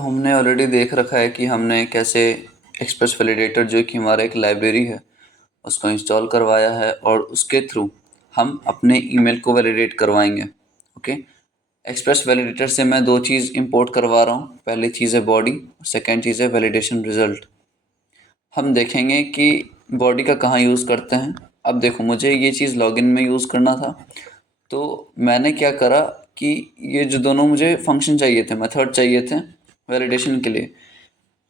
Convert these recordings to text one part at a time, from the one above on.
हमने ऑलरेडी देख रखा है कि हमने कैसे एक्सप्रेस वैलिडेटर जो कि हमारा एक लाइब्रेरी है उसको इंस्टॉल करवाया है और उसके थ्रू हम अपने ईमेल को वैलिडेट करवाएंगे। ओके, एक्सप्रेस वैलिडेटर से मैं दो चीज़ इंपोर्ट करवा रहा हूँ। पहली चीज़ है बॉडी, सेकेंड चीज़ है वैलिडेशन रिजल्ट। हम देखेंगे कि बॉडी का कहाँ यूज़ करते हैं। अब देखो, मुझे ये चीज़ लॉगिन में यूज़ करना था, तो मैंने क्या करा कि ये जो दोनों मुझे फंक्शन चाहिए थे, मेथड चाहिए थे वैलिडेशन के लिए,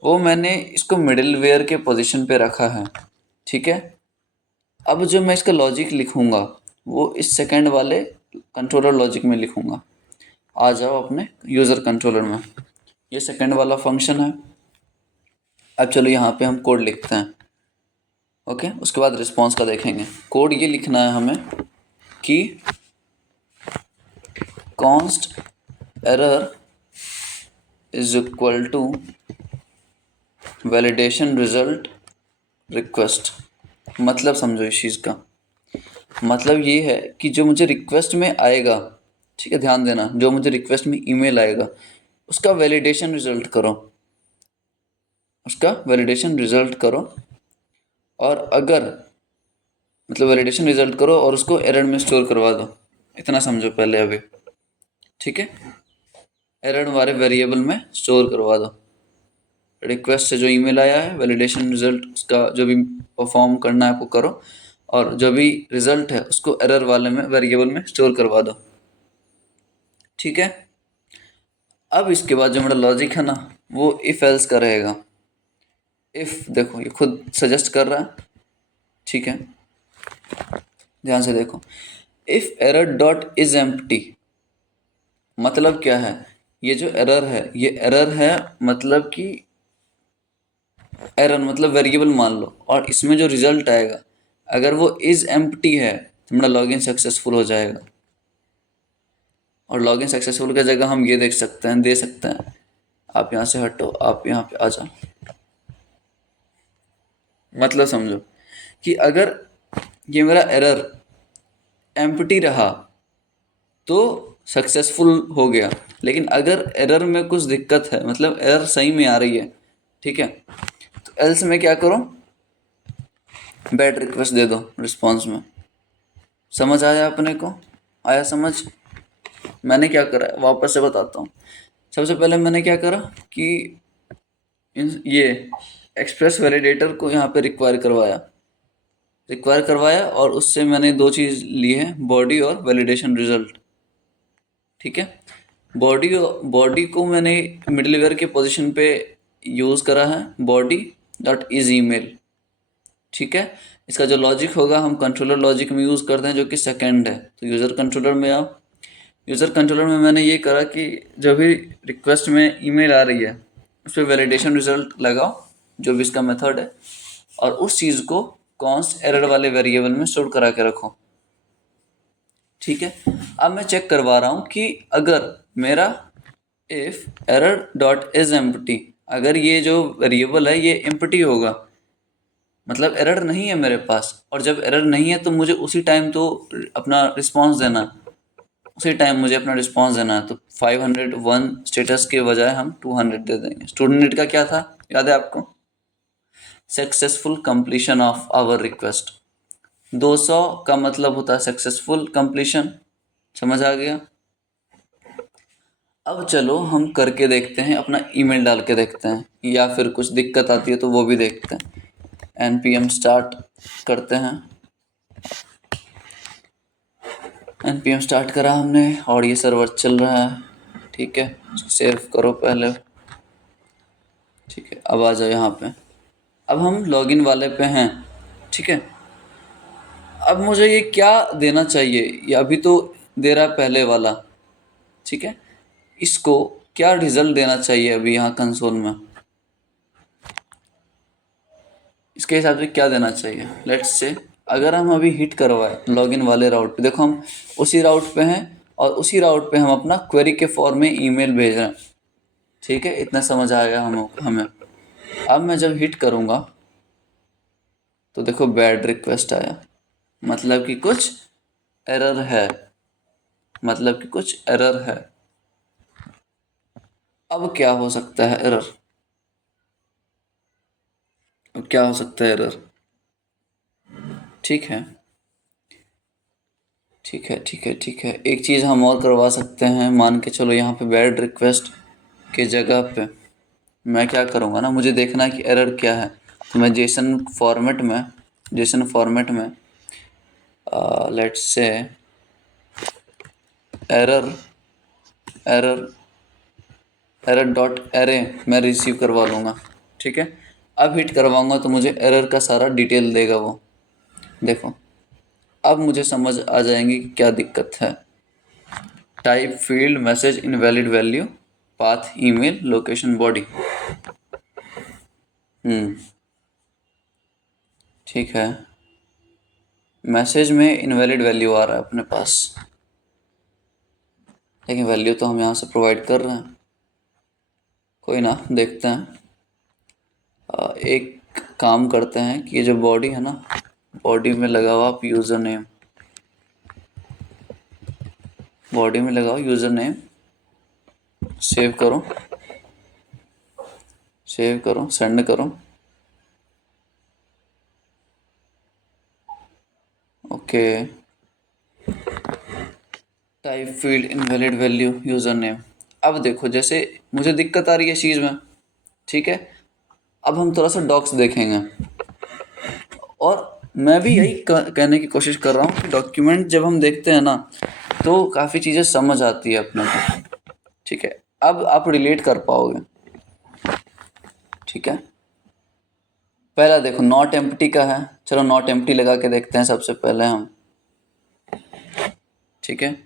वो मैंने इसको मिडिलवेयर के पोजीशन पे रखा है। ठीक है, अब जो मैं इसका लॉजिक लिखूंगा वो इस सेकंड वाले कंट्रोलर लॉजिक में लिखूंगा। आ जाओ अपने यूज़र कंट्रोलर में, ये सेकंड वाला फंक्शन है। अब चलो यहाँ पे हम कोड लिखते हैं। ओके, उसके बाद रिस्पॉन्स का देखेंगे। कोड ये लिखना है हमें कि const error is equal to validation result request. मतलब समझो इस चीज़ का मतलब ये है कि जो मुझे रिक्वेस्ट में आएगा, ठीक है ध्यान देना, जो मुझे रिक्वेस्ट में ईमेल आएगा उसका वैलिडेशन रिजल्ट करो, उसका वैलिडेशन रिजल्ट करो। और अगर मतलब वैलिडेशन रिजल्ट करो और उसको एरर में स्टोर करवा दो। इतना समझो पहले अभी, ठीक है। एरर वाले वेरिएबल में स्टोर करवा दो। रिक्वेस्ट से जो ईमेल आया है, वैलिडेशन रिजल्ट उसका जो भी परफॉर्म करना है आपको करो, और जो भी रिजल्ट है उसको एरर वाले में वेरिएबल में स्टोर करवा दो। ठीक है, अब इसके बाद जो मेरा लॉजिक है ना वो इफ एल्स का रहेगा। इफ देखो, ये खुद सजेस्ट कर रहा है, ठीक है, ध्यान से देखो। If error dot is empty, मतलब क्या है, ये जो एरर है ये एरर है, मतलब कि एरर मतलब वेरिएबल मान लो, और इसमें जो रिजल्ट आएगा अगर वो इज एम्प्टी है तो मेरा लॉगिन सक्सेसफुल हो जाएगा। और लॉगिन सक्सेसफुल की जगह हम ये देख सकते हैं, दे सकते हैं, आप यहाँ से हटो, आप यहाँ पे आ जाओ। मतलब समझो कि अगर ये मेरा एरर एम्प्टी रहा तो सक्सेसफुल हो गया, लेकिन अगर एरर में कुछ दिक्कत है, मतलब एरर सही में आ रही है, ठीक है, तो एल्स में क्या करो, बैड रिक्वेस्ट दे दो रिस्पॉन्स में। समझ आया अपने को? आया समझ? मैंने क्या करा है वापस से बताता हूँ। सबसे पहले मैंने क्या करा कि ये एक्सप्रेस वैलिडेटर को यहाँ पे रिक्वायर करवाया और उससे मैंने दो चीज़ ली है, बॉडी और वैलिडेशन रिजल्ट। ठीक है, बॉडी को मैंने मिडिलवेयर के पोजीशन पे यूज़ करा है, बॉडी डॉट इज ईमेल। ठीक है, इसका जो लॉजिक होगा हम कंट्रोलर लॉजिक में यूज़ करते हैं जो कि सेकंड है। तो यूज़र कंट्रोलर में आओ। यूज़र कंट्रोलर में मैंने ये करा कि जब भी रिक्वेस्ट में ईमेल आ रही है उस पर वैलिडेशन रिजल्ट लगाओ, जो भी इसका मेथड है, और उस चीज़ को कॉन्स्ट एरर वाले वेरिएबल में स्टोर करा के रखो। ठीक है, अब मैं चेक करवा रहा हूँ कि अगर मेरा if error dot is empty, अगर ये जो वेरिएबल है ये एम्प्टी होगा, मतलब एरर नहीं है मेरे पास, और जब एरर नहीं है तो मुझे उसी टाइम तो अपना रिस्पॉन्स देना है, उसी टाइम मुझे अपना रिस्पॉन्स देना है। तो 501 स्टेटस के बजाय हम 200 दे देंगे। स्टूडेंट का क्या था याद है आपको? Successful completion of our request. 200 का मतलब होता है सक्सेसफुल कंप्लीशन। समझ आ गया? अब चलो हम करके देखते हैं, अपना ईमेल डाल के देखते हैं, या फिर कुछ दिक्कत आती है तो वो भी देखते हैं। npm स्टार्ट करते हैं। npm स्टार्ट करा हमने और ये सर्वर चल रहा है। ठीक है, सेव करो पहले। ठीक है, अब आ जाओ यहाँ पे। अब हम लॉगिन वाले पे हैं। ठीक है, अब मुझे ये क्या देना चाहिए, ये अभी तो दे रहा है पहले वाला। ठीक है, इसको क्या रिजल्ट देना चाहिए अभी यहाँ कंसोल में, इसके हिसाब से क्या देना चाहिए। लेट्स से अगर हम अभी हिट करवाए लॉगिन वाले राउट पे, देखो हम उसी राउट पे हैं और उसी राउट पे हम अपना क्वेरी के फॉर्म में ईमेल भेज रहे हैं। ठीक है, इतना समझ आएगा हमें। अब मैं जब हिट करूँगा तो देखो बैड रिक्वेस्ट आया, मतलब कि कुछ एरर है, मतलब कि कुछ एरर है। अब क्या हो सकता है एरर? अब क्या हो सकता है एरर? ठीक है, ठीक है, ठीक है, ठीक है। एक चीज़ हम और करवा सकते हैं, मान के चलो यहाँ पे बैड रिक्वेस्ट के जगह पे मैं क्या करूँगा ना, मुझे देखना है कि एरर क्या है। तो मैं जेसन फॉर्मेट में let's say error error error dot array मैं रिसीव करवा लूँगा। ठीक है, अब हिट करवाऊँगा तो मुझे एरर का सारा डिटेल देगा वो। देखो, अब मुझे समझ आ जाएंगी कि क्या दिक्कत है। Type field message invalid value, path email location body. ठीक है, मैसेज में इनवैलिड वैल्यू आ रहा है अपने पास, लेकिन वैल्यू तो हम यहाँ से प्रोवाइड कर रहे हैं। कोई ना, देखते हैं। एक काम करते हैं कि ये जो बॉडी है ना, बॉडी में लगाओ आप यूज़र नेम, बॉडी में लगाओ यूज़र नेम, सेव करो, सेव करो, सेंड करो। Okay, type field invalid value user name. अब देखो, जैसे मुझे दिक्कत आ रही है इस चीज़ में। ठीक है, अब हम थोड़ा सा डॉक्स देखेंगे, और मैं भी यही कहने की कोशिश कर रहा हूँ कि डॉक्यूमेंट जब हम देखते हैं ना, तो काफ़ी चीज़ें समझ आती है अपने को। ठीक है, अब आप रिलेट कर पाओगे। ठीक है, पहला देखो नॉट एम्प्टी का है, चलो नॉट एम्प्टी लगा के देखते हैं सबसे पहले हम। ठीक है,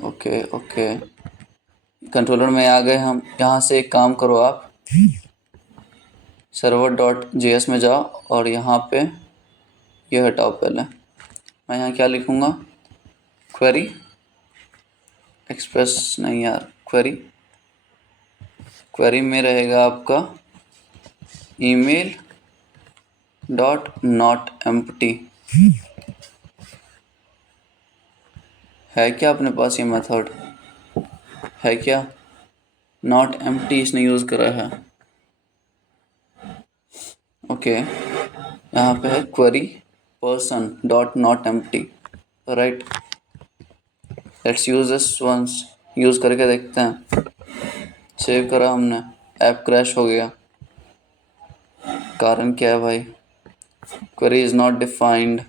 ओके ओके, कंट्रोलर में आ गए हम। यहाँ से एक काम करो आप, सर्वर डॉट जेएस में जाओ और यहाँ पे ये हटाओ। पहले मैं यहाँ क्या लिखूँगा, क्वेरी एक्सप्रेस नहीं यार, क्वेरी, क्वेरी में रहेगा आपका ईमेल डॉट नॉट एम्प्टी। है क्या अपने पास ये मेथड? है क्या? नॉट एम्प्टी इसने यूज़ करा है। ओके, यहाँ पे है query person dot not empty, right. Let's use this once, use करके देखते हैं। सेव करा हमने, ऐप क्रैश हो गया। कारण क्या है भाई? Query is not defined.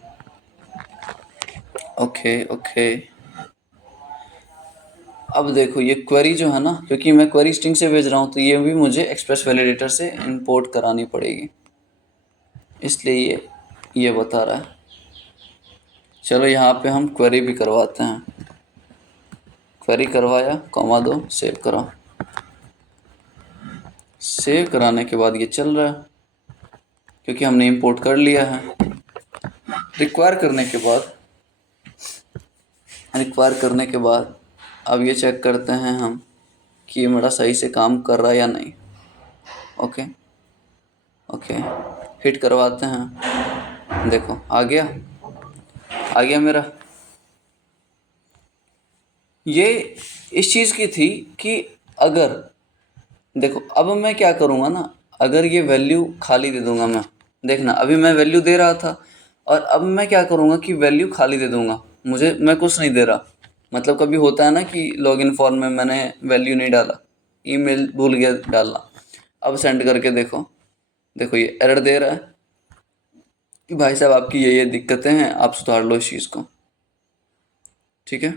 Okay okay, अब देखो ये क्वेरी जो है ना, क्योंकि मैं क्वेरी स्ट्रिंग से भेज रहा हूँ, तो ये भी मुझे एक्सप्रेस वैलिडेटर से इंपोर्ट करानी पड़ेगी, इसलिए ये बता रहा है। चलो यहाँ पे हम क्वेरी भी करवाते हैं। क्वेरी करवाया, कॉमा दो, सेव करा। सेव कराने के बाद ये चल रहा है, क्योंकि हमने इंपोर्ट कर लिया है। रिक्वायर करने के बाद अब ये चेक करते हैं हम कि ये मेरा सही से काम कर रहा है या नहीं। ओके ओके, हिट करवाते हैं। देखो आ गया मेरा। ये इस चीज़ की थी कि अगर देखो, अब मैं क्या करूँगा ना, अगर ये वैल्यू खाली दे दूंगा मैं, देखना अभी मैं वैल्यू दे रहा था, और अब मैं क्या करूँगा कि वैल्यू खाली दे दूंगा, मैं कुछ नहीं दे रहा। मतलब कभी होता है ना कि लॉगिन फॉर्म में मैंने वैल्यू नहीं डाला, ईमेल भूल गया डालना। अब सेंड करके देखो, देखो ये एरर दे रहा है कि भाई साहब आपकी ये दिक्कतें हैं, आप सुधार लो इस चीज़ को। ठीक है,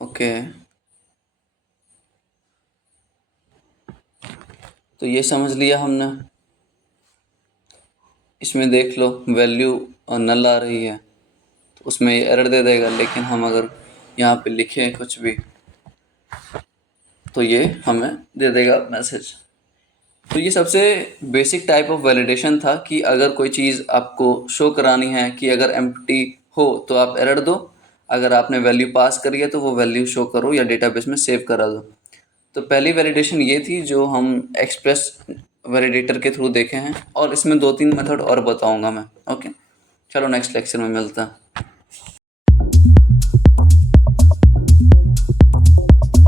ओके, तो ये समझ लिया हमने। इसमें देख लो वैल्यू नल आ रही है, तो उसमें ये एरर दे देगा, लेकिन हम अगर यहाँ पे लिखें कुछ भी तो ये हमें दे देगा मैसेज। तो ये सबसे बेसिक टाइप ऑफ वैलिडेशन था कि अगर कोई चीज़ आपको शो करानी है कि अगर एम्प्टी हो तो आप एरर दो, अगर आपने वैल्यू पास करी है तो वो वैल्यू शो करो या डेटाबेस में सेव करा दो। तो पहली वैलिडेशन ये थी जो हम एक्सप्रेस वैलिडेटर के थ्रू देखे हैं, और इसमें 2-3 मेथड और बताऊंगा मैं। ओके, चलो नेक्स्ट लेक्चर में मिलता है।